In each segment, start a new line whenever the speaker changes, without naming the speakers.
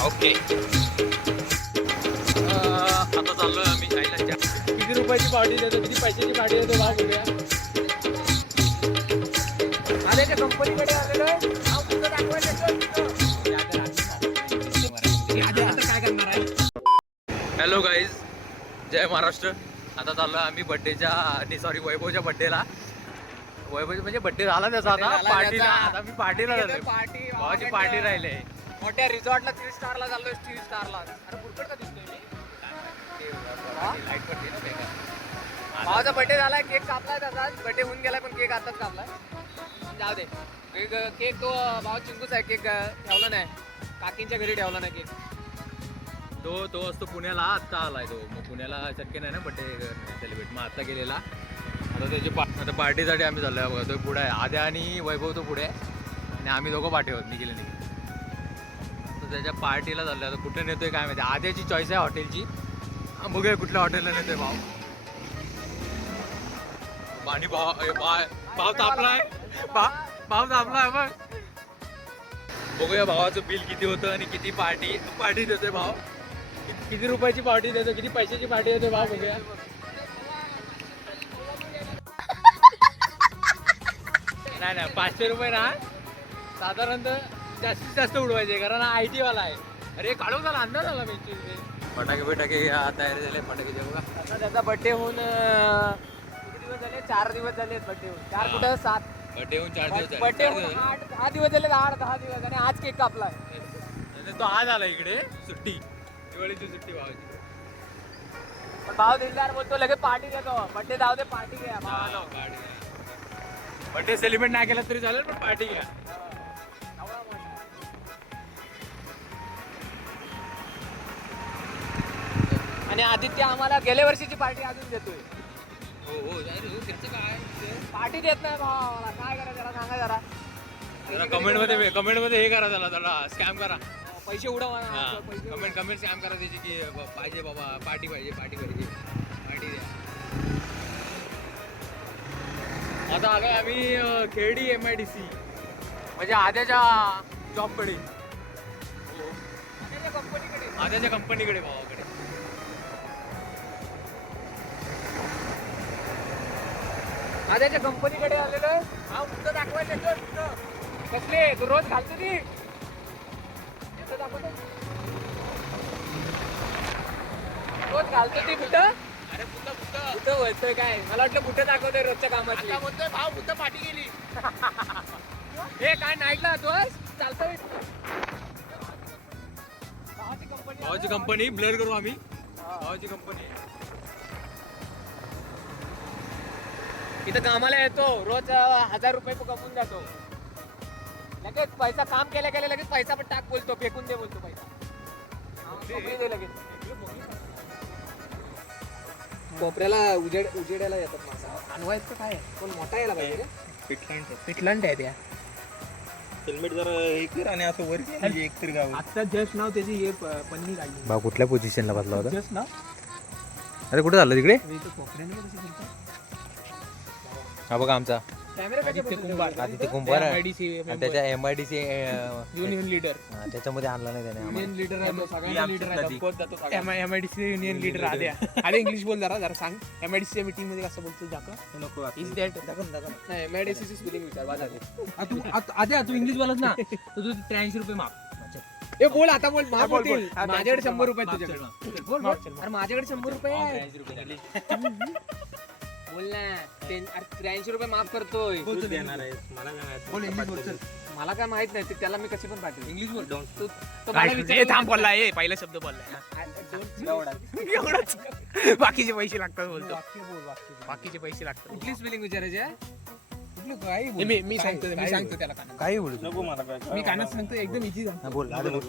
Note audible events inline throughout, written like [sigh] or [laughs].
Okay आता चाललोय आम्ही आयलंडच्या
किती रुपयाची पार्टी देतो किती पैशाची देतो कंपनीकडे काय करणार आहे
हॅलो गाईज जय महाराष्ट्र. आता चाललो आम्ही बड्डेच्या सॉरी वैभवच्या बड्डेला वैभव म्हणजे बड्डे झाला त्याचा
Birthday
आता.
झाला
पार्टीला
त्याचा.
आता मी पार्टीला
इथे
झालोय.
पार्टी
भावाची पार्टी राहिले.
मोठ्या रिसॉर्टला थ्री स्टारला चाललोय थ्री स्टारला अरे बुरकट का दिसतोय मी? हा? भावाचा बर्थडे झालाय केक कापलाय त्याचा. बर्थडे होऊन गेलाय पण केक आताच कापलाय. जाऊ दे. केक केक तो भाव चिंकूच आहे. केक ठेवला नाही. काकींच्या घरी ठेवला नाही केक
तो तो असतो पुण्याला. आत्ता आलाय तो. मग पुण्याला शक्य नाही ना बड्डे सेलिब्रेट मग आता गेलेला. तर त्याची पा आता पार्टीसाठी आम्ही चाललोय बघा तो पुढे आहे. आद्या आणि वैभव तो पुढे आहे. आणि आम्ही दोघं पाठी होत निघेले निघेले तर त्याच्या पार्टीला चाललो आता कुठे नेतोय काय माहिती. आद्याची चॉईस आहे हॉटेलची. बघूया कुठल्या हॉटेलला नेतोय भाव पाणी भाव भा- भाव तापलाय भा- भाव तापलाय बघ. बघूया भावाचं बिल किती होतं आणि किती पार्टी पार्टी देतोय भाव
किती- रुपयाची पार्टी देतो किती पैशाची पार्टी देतोय भाव बघूया.
नाही नाही पाचशे रुपये ना. साधारणतः जास्तीत जास्त उडवायचे कारण आय टी वाला आहे. अरे काढू झाला अंदाज आला मी फटाके बिटाके या तयारी झाले फटाके बघा
आता त्याचा बर्थडे होऊन किती दिवस झाले? चार दिवस झाले बर्थडे होऊन. चार. कुठं? सात.
बड्डे होऊन चार दिवस झाले. चार
होऊन
झाले.
आठ दहा दिवस झाले आठ दहा दिवस. आणि आज केक कापलाय
आणि तो आज आला इकडे सुट्टी. दिवाळीची सुट्टी भावाची.
पण भाव दिलदार बोलतो लगेच पार्टी देतो बर्थडे जाऊ दे पार्टी घ्या. भावाला.
बड्डे सेलिब्रेट नाही केला तरी चालेल पण पार्टी घ्या.
आणि आदित्य आम्हाला गेल्या वर्षीची पार्टी अजून देतोय.
हो हो काय?
पार्टी देत नाही भावा आम्हाला. काय करा जरा सांगा जरा.
जरा कमेंटमध्ये कमेंटमध्ये हे करा त्याला त्याला स्कॅम करा.
पैसे उडवा.
कमेंट कमेंट स्कॅम करा त्याची की पाहिजे बाबा पार्टी पाहिजे पार्टी पाहिजे. आता आलोय आम्ही खेडी एम आय डी सी म्हणजे आद्याच्या जॉबकडे
कंपनीकडे
आद्याच्या कंपनीकडे भावाकडे.
आद्याच्या कंपनीकडे आलेलो हा कुठं दाखवायचं येतो कसले तू रोज घालतो ती? दाखवतो. रोज घालतो ती कुठं?
कुठं
बोलतोय काय? मला वाटलं कुठं दाखवतोय रोजच्या कामाची
म्हणतोय भाव कुठं पाठी गेली. [laughs]
हे काय नाईटला तू चालतोय. भावाची कंपनी
ब्लर करू आम्ही. भावाची कंपनी
इथं कामाला येतो रोज अं, हजार रुपये तो कमवून जातो. लगेच पैसा काम केल्या केल्या लगेच पैसा पण टाक बोलतो फेकून दे बोलतो पैसा. हा, दे लगेच. कोपऱ्याला उजेड उजेडायला येतात माणसं. अनवायचं काय आहे? कोण मोठा यायला पाहिजे रे? पिटलंट आहे त्या.
हेल्मेट जरा हे कर आणि असं वर घे म्हणजे एक तरी गाव.
आता जस्ट नाव त्याची हे प- पन्नी काढली.
भाव कुठल्या पोझिशनला बसला होता?
जस्ट नाव?
अरे कुठे झालं तिकडे? हा बघा आमचा. आदित्य कुंभार आहे.
MIDC
आणि
member.
त्याच्या M I D C
union leader
त्याच्यामध्ये आणला नाही त्याने आम्हाला.
युनियन लीडर आहे तो, सगळ्यांचा
आमची
लीडर आहे
नदी.
तो. जातो सगळ्यांचा.
एमआयडीसी युनियन लीडर आद्या आले इंग्लिश बोल जरा जरा सांग एमआयडीसीच्या मीटिंगमध्ये कसं बोलतो जाका
नको
इज दॅट
नाही MIDC ची spelling विचार वाजा दे.
आद्या तू इंग्लिश बोलत ना तर तू त्र्याऐंशी रुपये माग
ए बोल आता बोल महाग. होतील
हा,
माझ्याकडे शंभर
माफ,
रुपये
माफ,
तुझ्याकडे
चल, माफ.
बोल बोल
माफ, माफ.
अरे माझ्याकडे शंभर रुपये आहे
त्र्याऐंशी रुपये [laughs]
बोल ना त्र्याऐंशी रुपये माफ करतोय.
तूच देणार आहेस मला काय माहीत.
बोल इंग्लिश बोल चल
मला काय माहीत नाही ते त्याला मी कशी पण पाठवेल.
इंग्लिश बोल.
Don't.
तू तो मला
ए,
विचारेल
थांब बोलला ए पहिला शब्द बोलला. [laughs] एवढंच. बाकीचे पैसे लागतात बोलतो.
वाक्य बोल, वाक्य बोल.
बाकीचे पैसे लागतात
कुठली स्पेलिंग विचारायची आहे?
ए, मी मी सांगतो मी सांगतो त्याला कानात.
काही बोलू
नको मला काय
मी कानात सांगतो एकदम इझी सांगतो
हा, बोल आता बोल.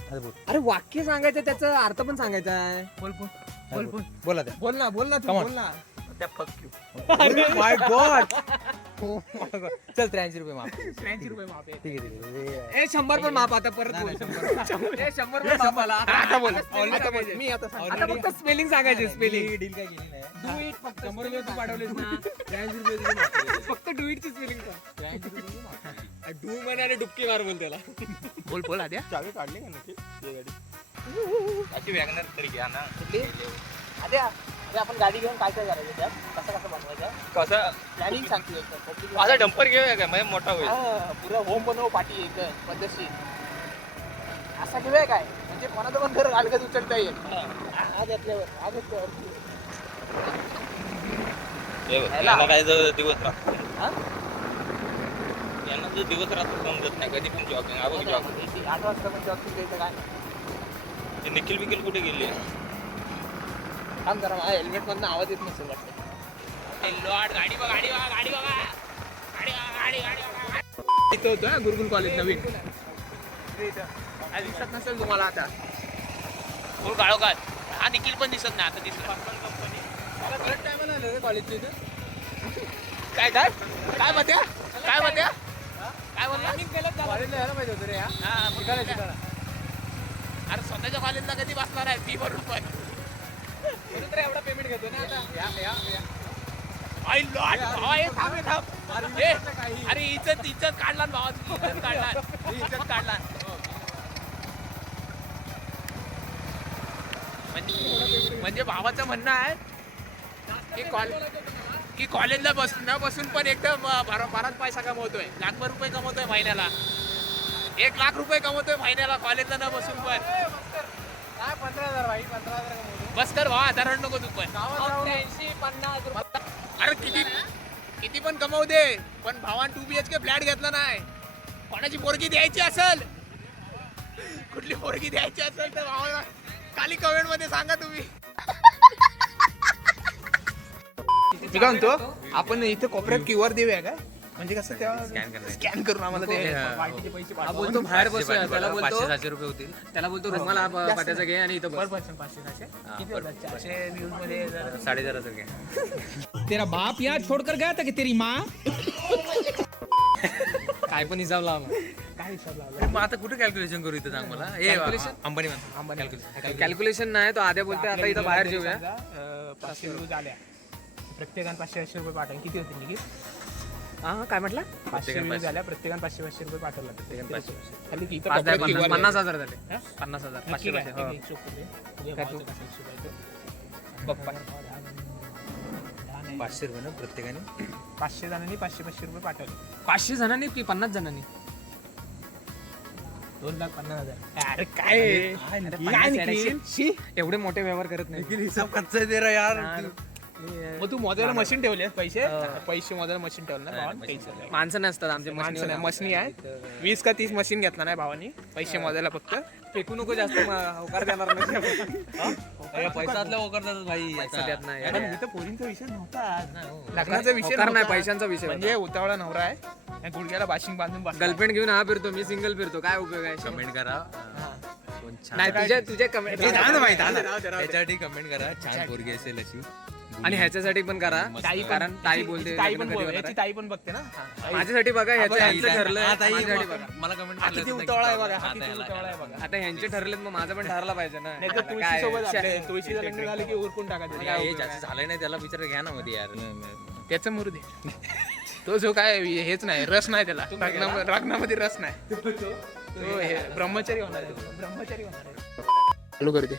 आता बोल.
अरे वाक्य सांगायचं त्याचा अर्थ पण सांगायचा आहे.
बोल बोल. बोल
बोल.
बोल ना बोल ना तू
Come on.
बोल ना.
त्या fuck you.
माय गॉड [laughs] चल त्र्याऐंशी रुपये माफ.
त्र्याऐंशी रुपये माफ आहे
ठीक आहे ठीक आहे.
ए शंभर पण माफ आता परत बोल.
शंभर. [laughs]
ए शंभर पण माफ आला
आता. बोल.
spelling
आता बोल.
सांगायचे.
मी आता सांग
आता फक्त स्पेलिंग सांगायचे स्पेलिंग
डील काय केली नाही.
डू इट फक्त
शंभर रुपये तू वाढवलेस ना.
त्र्याऐंशी रुपये तुझे माफ केले.
फक्त डू इट ची स्पेलिंग
त्र्याऐंशी रुपये तुझे माफ केले.
डू डुबकी मार बोल त्याला.
बोल बोल आद्या.
चावी काढली का नक्की? ते गाडी. त्याची वॅगनर तरी घ्या ना.
आद्या. अरे आपण गाडी घेऊन काय काय करायचं त्यात? कसं कसं बनवायचं?
कसं?
प्लॅनिंग सांगते एकदम
डंपर घेऊया काय? म्हणजे मोठा होईल.
हा, पुरं होम बनव पाठी एक पद्धतशीर. असा घेऊया काय? म्हणजे कोणाचं पण घर अलगद उचलता येईल. आज घेतल्यावर आज
हे बघ, काय जर दिवस राहतो
हा?
यांना जर दिवस समजत नाही कधी पण
वाजता जॉब काय?
ते निखिल बिखिल कुठे गेले?
काम करा माझ्या हेल्मेट मधनं आवाज येत नसेल वाटतं.
गाडी बघा गाडी बघा गाडी बघा. गाडी बघा गाडी गाडी बघा.
इथं होतं गुरुकुल कॉलेज नवीन. दिसत नसेल तुम्हाला आता.
फुल काळोखात हा निखिल पण दिसत नाही आता
टायमाला आलं रे कॉलेजच्या इथं? काय काय? काय म्हणत्या काय म्हणत्या
काय बोलला
कॉलेजला यायला पाहिजे होतं रे हा.
मग
शिकायला शिकायला
अरे स्वतःच्या कॉलेजला कधी बसणार आहे? फी भरून पण.
एवढा पेमेंट घेतो ना आता?
अरे इज्जत इज्जत काढला ना भावा तू इज्जत काढला इज्जत काढला म्हणजे भावाचं म्हणणं आहे की कॉल की कॉलेजला बस न बसून पण एकदम बराच पैसा कमवतोय. लाखभर रुपये कमवतोय महिन्याला. एक लाख रुपये कमवतोय महिन्याला कॉलेजला न बसून पण.
काय पंधरा हजार भाई पंधरा हजार कमवतो
बस कर भावा धरण नको तू पण पन्नास अरे किती किती पण कमवू दे पण भावान two B H K flat घेतला नाही. कोणाची पोरगी द्यायची असेल? कुठली पोरगी द्यायची असेल तर भावाला खाली कमेंटमध्ये सांगा तुम्ही.
मी काय म्हणतो आपण इथे कोपऱ्यात क्यू आर देऊया काय? म्हणजे कसं तेव्हा. स्कॅन करून आम्हाला ते
हा.
पार्टीचे पैसे
हा
पाठवा.
बोलतो बाहेर बसूया त्याला
पाचशे
बोलतो
सातशे रुपये होतील.
त्याला बोलतो रुमाला पाट्याचा घे आणि इथं
पर
बस
पर्सन पाचशे सहाशे.
हा,
किती
per
होतात? चारशे व्ह्यूजमध्ये जर-
साडेचाराचं घ्या [laughs]
तेरा बाप यहाँ छोड़कर गया था कि तेरी माँ?
काय पण हिसाब लावा.
काय हिसाब लावला?
अरे मग आता कुठे कॅल्क्युलेशन करू इथं सांग मला हे
Calculation?
अंबानी म्हणतो.
कॅल्क्युलेशन नाही तो आद्या बोलतोय आता इथं बाहेर जेऊया.
समजा, अं, पाचशे व्ह्यूज आल्या. प्रत्येकाने पाचशे पाचशे रुपये पाठवून किती होते निघित
हा काय म्हटलं
पाचशे व्ह्यूज आल्या प्रत्येकाने पाचशे पाचशे रुपये पाठवला प्रत्येकाने
पाचशे.
खाली इथं
पाच दहा
कोपऱ्यात
पन्नास. हजार झाले
हा?
पन्नास हजार
नक्की
पाचशे? पाचशे हो.
एक हिशोब करू दे. तुझ्या
काय
भावाचा
तू?
कसा हिशोब आहे तो?
बघ पण.
दहा नाही.
पाचशे रुपये ना प्रत्येकाने
पाचशे जणांनी पाचशे पाचशे रुपये पाठवले
पाचशे जणांनी की पन्नास जणांनी
दोन लाख पन्नास हजार अरे काय
अरे
काय निखिल? शी.
एवढे मोठे व्यवहार करत नाही
हिसाब कच्चा दे रा यार
मग तू मोजायला मशीन ठेवले पैसे. पैसे मोजायला मशीन ठेवलं ना भावाने?
मशीन
पैसे.
माणसं नसतात आमचे
माणसं नाही
मशीन
आहे. वीस का तीस मशीन घेतला नाही भावानी? पैसे मोजायला फक्त.
फेकू नको जास्त म- होकार देणार नाही. [laughs]
पैसा असल्या वगैरे भाई
पैसा देत नाही.
पण इथं पोरींचा विषय नव्हता. लग्नाचा विषय
होकार नाही
नव्हता.
पैशांचा विषय
म्हणजे उतावळा नवरा आहे. आणि गुडघ्याला बाशिंग बांधून बसला.
गर्लफ्रेंड घेऊन हा फिरतो मी सिंगल फिरतो. काय उपयोग आहे?
कमेंट करा.
हा.
कोण छान
नाही तुझ्या तुझ्या कमेंट
माहिती. त्याच्यासाठी कमेंट करा. छान. पोरगी असेल अशी.
आणि ह्याच्यासाठी पण करा.
ताई
कारण ताई बोलते
ताई पण बोल- याची? ताई पण बघते ना हा.
माझ्यासाठी बघा ह्याचं
हा,
हा, ताई,
माझ्यासाठी
मग-
बघा
मला
हा किती उतावळा आहे बघा हा किती उतावळा आहे बघा
आता ह्यांचे ठरलेत मग माझं पण ठरला पाहिजे ना
नाही तर
आता
तुळशी
काय
सोबत आपले लग्न झालं की उरकून टाकायचं
काय
हे
उपयोग
झालंय नाही त्याला विचार घ्या ना मध्ये यार
त्याचं मरू दे तो जो काय हेच नाही रस नाही त्याला लग्ना- लग्नामध्ये रस नाही तो हे ब्रह्मचारी होणार आहे. ब्रह्मचारी होणार आहे चालू करते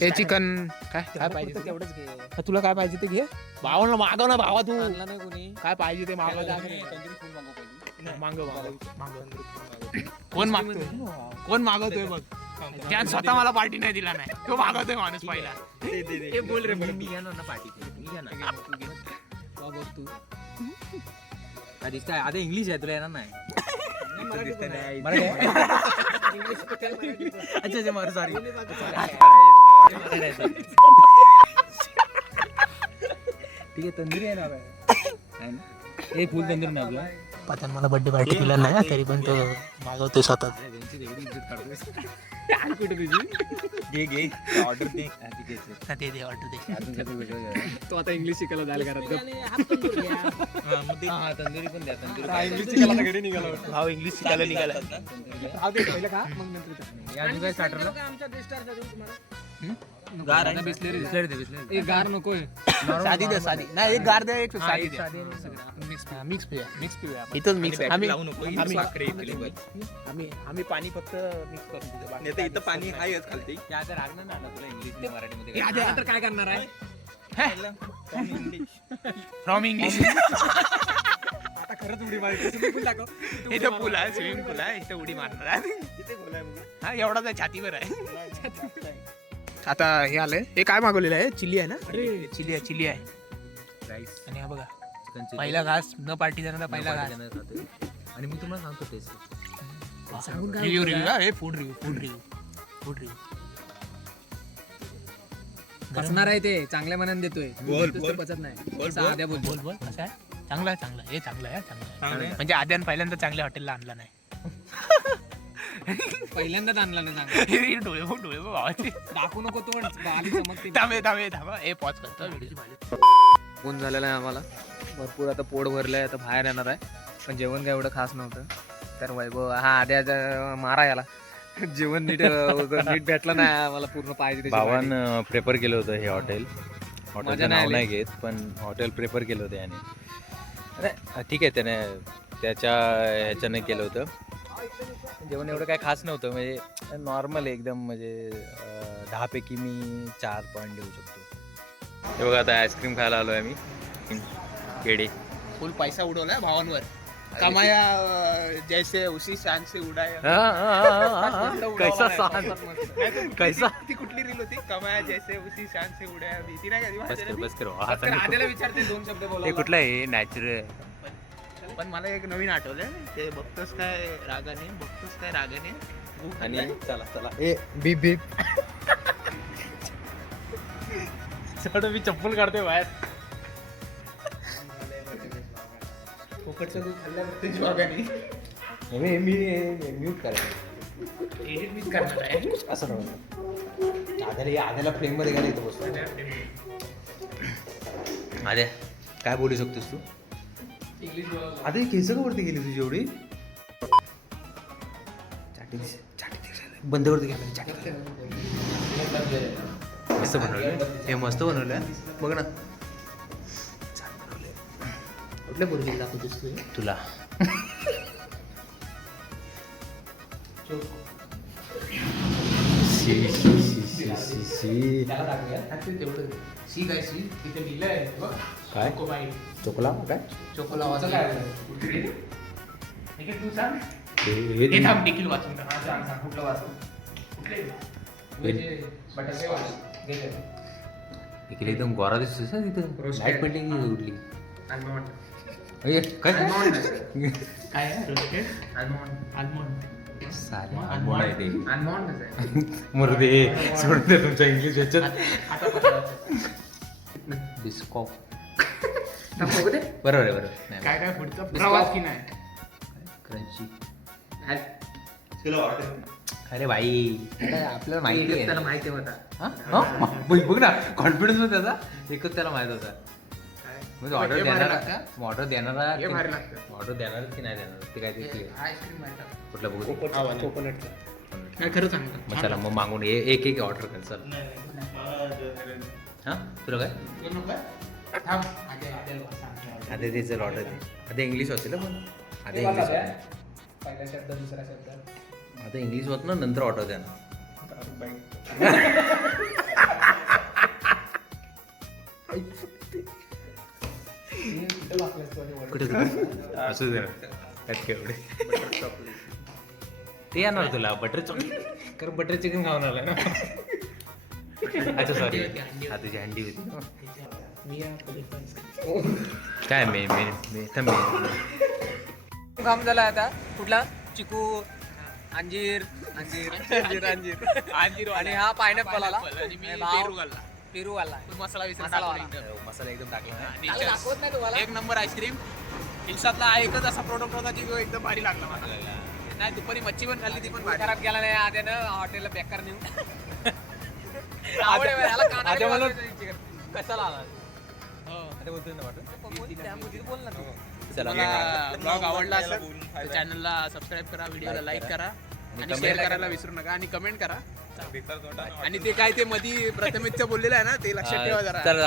हे चिकन काय? काय पाहिजे?
तेवढंच घे.
हा, तुला काय पाहिजे ते घे. भावाला मागव ना भावा तू.
आणला नाही कोणी.
काय पाहिजे ते मागव. मागव मागव कोण मागतोय? कोण मागवतोय बघ. त्यात स्वतः मला पार्टी नाही दिला नाही. तो मागवतोय माणूस पहिला.
हे बोल रे
मी घ्या ना पार्टी मी घ्या ना
बघ तू.
काय दिसतंय? आता इंग्लिश आहे तुला येणार नाही.
मराठी
मराठी आहे? [laughs] अच्छा अच्छा मराठी [laughs] ठीक आहे तंदुरी आहे ना ना? हे फुल तंदूर ना आपलं.
पतन मला बर्थडे पार्टी दिला नाही तरी पण तो मागवतोय स्वतः.
घे घे ऑर्डर दे.
ते दे ऑर्डर.
तो आता इंग्लिश शिकायला जायला घरात
हा, हा, तंदुरी पण द्या तंदुरी.
भाऊ इंग्लिश शिकायला निघाला
पहिलं का मग नंतर
या आधी काय स्टार्टरला
गार आहे
बिस्लेरी दे बिस्लेरी
एक गार नकोय [laughs]
साधी द्या साधी. नाही एक गार द्या एक साधी द्या मिक्स पिऊया मिक्स पिऊया इथंच मिक्स आम्ही
लावू नको
आम्ही-. आम्ही आम्ही पाणी फक्त मिक्स करून देतो. बाकी
नाही तर इथं पाणी आहेच खालती.
आता रागणार ना तुला इंग्लिश मराठीमध्ये
आद्या.
तर काय करणार आहे?
फ्रॉम इंग्लिश [laughs] [laughs]
आता खरंच उडी मारली. दाखव.
इथं पूल आहे स्विमिंग पूल आहे. इथं उडी मारणार आहे. हा एवढाच आहे. छातीवर आहे. आता हे आलंय. हे काय मागवलेलं आहे? चिली आहे ना? अरे चिली आहे चिली आहे.
राईस
आणि हा बघा
चिकन
पहिला घास न पार्टी देणार पहिला घास.
आणि मी तुम्हाला सांगतो टेस्ट
सांगून काय
रिव्ह्यू रिव्ह्यू हे food review food review food review
पचणार आहे ते. चांगल्या मनाने देतोय.
बोल,
तूच तर
बोल.
पचत नाही.
बोल,
असं
बोल.
आद्या बोल
बोल बोल. कसं आहे? चांगलं आहे चांगलं आहे. हे चांगलं आहे चांगलं आहे.
चांगलं आहे.
म्हणजे आद्यान पहिल्यांदा चांगल्या हॉटेलला आणला नाही. [laughs]
पहिल्यांदाच आणला ना चांगला.
हे डोळे बघ डोळे बघ भावाचे
दाखवू नको तो पण आली चमकते
थांबे थांबे थांबा हे पॉज करतो व्हिडिओची माझी
ऊन झालेलं आहे आम्हाला. भरपूर आता पोट भरलं आहे आता बाहेर येणार आहे. पण जेवण काय एवढं खास नव्हतं. तर वैभव हा आद्याचा मारा याला. जेवण नीट नीट भेटलं नाही आम्हाला पूर्ण पाहिजे भाजी.
भावान प्रेफर केलं होतं हे हॉटेल
मजा
हॉटेलचं
नाही
नाव
आली.
नाही घेत पण हॉटेल प्रेफर केलं होतं याने. अरे, ठीक आहे त्याने त्याच्या ह्याच्याने केलं होतं. जेवण एवढं काय खास नव्हतं म्हणजे नॉर्मल एकदम म्हणजे दहापैकी मी चार पॉईंट देऊ शकतो. हे बघा आता आईस्क्रीम खायला आलो आहे मी केडी
फुल पैसा उडवलाय भावांवर. कमाया जैसे उसी शान से उडाय. [laughs]
कैसा [laughs] कैसा?
ती कुठली रील होती? कमाया जैसे उसी शान से उडाय. ती नाही का?
बस कर बस कर.
विचारते दोन शब्द
हे
बोला
कुठलं आहे? नॅचरल?
पण मला एक नवीन आठवलं ते बघतोस काय रागाने? बघतोस काय रागाने? भूक
आणि
लागलाय?
चला चला. ए बीप बीप. चढ मी चप्पल काढतोय बाहेर.
फुकटचं दूध खाल्ल्यावर ते जॉगाने
मी मी म्यूट करायचं
एडिट मीच करणार आहे.
असं नव्हतं आद्याला आद्याला फ्रेममध्ये घ्यायला इथं बसतो आद्या काय बोलू शकतोस तू? आद्या केस का वरती गेली तुझी एवढी चाटी. बंद वरती गेला चाटी मस्त बनवलं हे मस्त बनवलं बघ ना. छान बनवलंय.
कुठल्या पोरगीला दाखवतोस तू
तुला. शी
तेवढं सी काय सी? तिथे लिहिलंय बघ.
काय? चोकला काय?
चोकोला वाचलं तू सांग.
हे
थांब निखिल वाचून टाक. हा, सांग सांग. कुठलं वाचू कुठले?
हे-
बटाटे गेले
इकडे एकदम गोरा दिसतोस ना तिथं.
Roasted.
लाइट पेंटिंग अय, काय? [laughs]
काय आहे? रोस्टेड आल्मोंड आल्मोंड [laughs]
मुर्दे सोडून दे तुमच्या इंग्लिश ह्याच्यात. बरोबर आहे बरोबर
काय काय पुढचा? प्रवास की नाही?
क्रंची अरे भाई आपल्याला माहिती आहे.
त्याला माहिती होता
हा? हा? बघ ना. कॉन्फिडन्स होता त्याचा? एकच त्याला माहीत होता. म्हणजे ऑर्डर देणारा. ऑर्डर देणारा
भारी लागतं.
ऑर्डर देणार की नाही देणार? ते काय ते.
आईस्क्रीम
कुठलं बघू.
कोकोनटचं काय खरं सांगतो
मग चला मग मागून ए- एक एक ऑर्डर कर चल. हा? तुला काय?
थांब. आधी- सांग.
आधी ते चल ऑर्डर दे. आधी इंग्लिश होते ना पण. आधी
हे
इंग्लिश होते.
पहिला शब्द दुसरा शब्द.
आता इंग्लिश होत ना नंतर ऑर्डर द्या ना. कुठे कुठे असू दे ना. त्यात केवढे ते येणार तुला बटर कारण बटर चिकन खाऊन आला ना. अच्छा सॉरी हा तुझी हंडी होती. काय मी मी मी थांब
काम झाला आता. कुठला? चिकू अंजीर. अंजीर. अंजीर अंजीर.
अंजीर
आणि हा पायनॅपल आला. हे
पेरू घालला.
पेरू आला
मसाला विसरून
मसाला.
एकदम.
मसाला एकदम टाकला
एक नंबर आईस्क्रीम दिवसातला हा एकच असा प्रोडक्ट होता की एकदम भारी लागला मला. नाही दुपारी मच्छी पण खाल्ली ती पण
खराब गेला नाही आद्यानं हॉटेलला बेकार नेऊन. आवड आहे याला कानाला
आद्या मला-
वाजवायचं चिकन. कशाला आला?
आता बोलतोय ना वाटत?
त्यामध्ये बोल ना तू.
चला.
तुम्हाला ब्लॉग आवडला असेल
बोलून
तर चॅनलला सबस्क्राईब करा व्हिडिओला लाईक
करा.
आणि
comment
शेअर
करा.
करायला विसरू नका. आणि कमेंट करा. आणि ते काय ते मधी प्रथमेशचं बोललेलं आहे ना ते लक्षात ठेवा जरा.